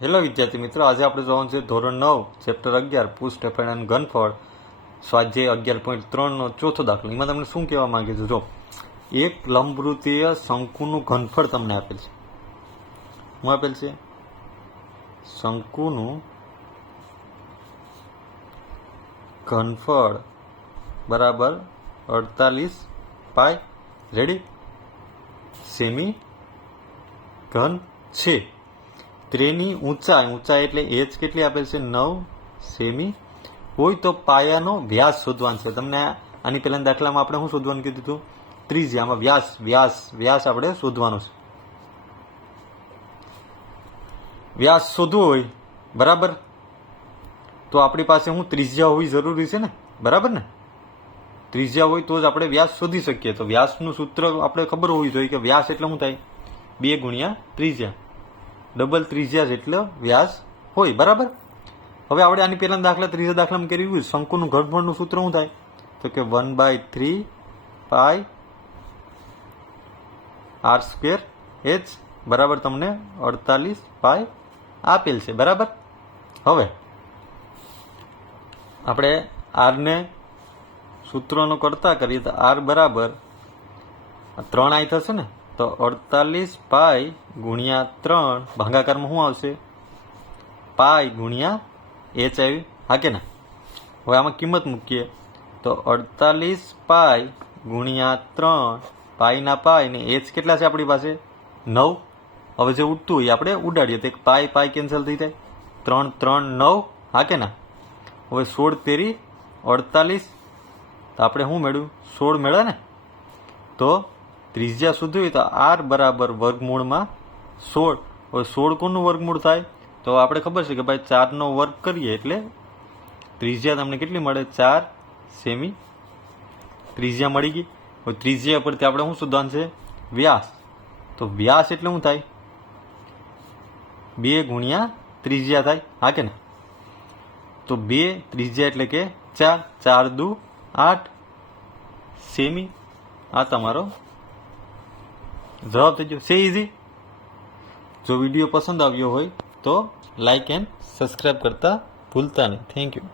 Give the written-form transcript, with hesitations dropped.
Hello વિદ્યાર્થી મિત્રો, આજે આપણે જોવાનું છે ધોરણ 9 ચેપ્ટર 11 પુષ્ટ એફએન અને ઘનફળ સ્વાધ્યાય 11.3 ચોથો દાખલો. એમાં તમને શું કહેવા માંગે છે? જો એક લંબવૃત્તીય શંકુનું ઘનફળ તમને આપેલ છે. શું આપેલ છે? શંકુનું ઘનફળ બરાબર 48 પાઈ રેડી સેમી ઘન છે. તેની ઊંચાઈ એટલે એચ કેટલી આપેલ છે? 9 સેમી હોય તો પાયાનો વ્યાસ શોધવાનો છે. તમને આની પહેલાના દાખલામાં આપણે શું શોધવાનું કીધું હતું? ત્રિજ્યામાં વ્યાસ આપણે શોધવાનો છે. વ્યાસ શોધવો હોય બરાબર, તો આપણી પાસે શું ત્રિજ્યા હોવી જરૂરી છે ને, બરાબર ને? ત્રિજ્યા હોય તો જ આપણે વ્યાસ શોધી શકીએ. તો વ્યાસનું સૂત્ર આપણે ખબર હોવી જોઈએ કે વ્યાસ એટલે શું થાય? 2 ગુણ્યા ત્રિજ્યા, ડબલ ત્રિજ્યા જેટલો વ્યાસ હોય, બરાબર. હવે આપણે આની પહેલા દાખલા ત્રીજા દાખલામાં કર્યું શંકુનું ઘનફળનું સૂત્ર શું થાય? તો કે 1/3 પાઈ r² h બરાબર તમને 48 પાઈ આપેલ છે, બરાબર. હવે આપણે આરને સૂત્રોનો કરતા કરીએ તો આર બરાબર 3 આઈ થશે ને, તો 48 પાઈ ગુણ્યા 3 ભાગાકારમાં શું આવશે? પાઈ ગુણ્યા એચ આવી, હા કે ના? હવે આમાં કિંમત મૂકીએ તો 48 પાઈ ગુણ્યા 3 પાઈના પાઈ ને એચ કેટલા છે આપણી પાસે? 9. હવે જે ઉડતું હોય આપણે ઉડાડીએ તો એક પાઈ કેન્સલ થઈ જાય, 3 3 9, હા કે ના? હવે 16 તેરી 48, તો આપણે શું મેળવ્યું? 16 મેળવે ને. તો ત્રિજ્યા શોધવી હોય તો આર બરાબર વર્ગમૂળમાં 16. હવે 16 કોનું વર્ગમૂળ થાય? તો આપણે ખબર છે કે ભાઈ 4નો વર્ગ કરીએ એટલે ત્રિજ્યા તમને કેટલી મળે? 4 સેમી ત્રિજ્યા મળી ગઈ. હવે ત્રિજ્યા પરથી આપણે શું શોધવાનું છે? વ્યાસ. તો વ્યાસ એટલે શું થાય? 2 ગુણ્યા ત્રિજ્યા થાય, હા કે ના? તો 2 ત્રિજ્યા એટલે કે 4, 4 દુ 8 સેમી. આ તમારો જવાબ થઈ ગયો. છે ઇઝી. જો વિડીયો પસંદ આવ્યો હોય તો લાઈક એન્ડ સબસ્ક્રાઈબ કરતા ભૂલતા નહીં. Thank you.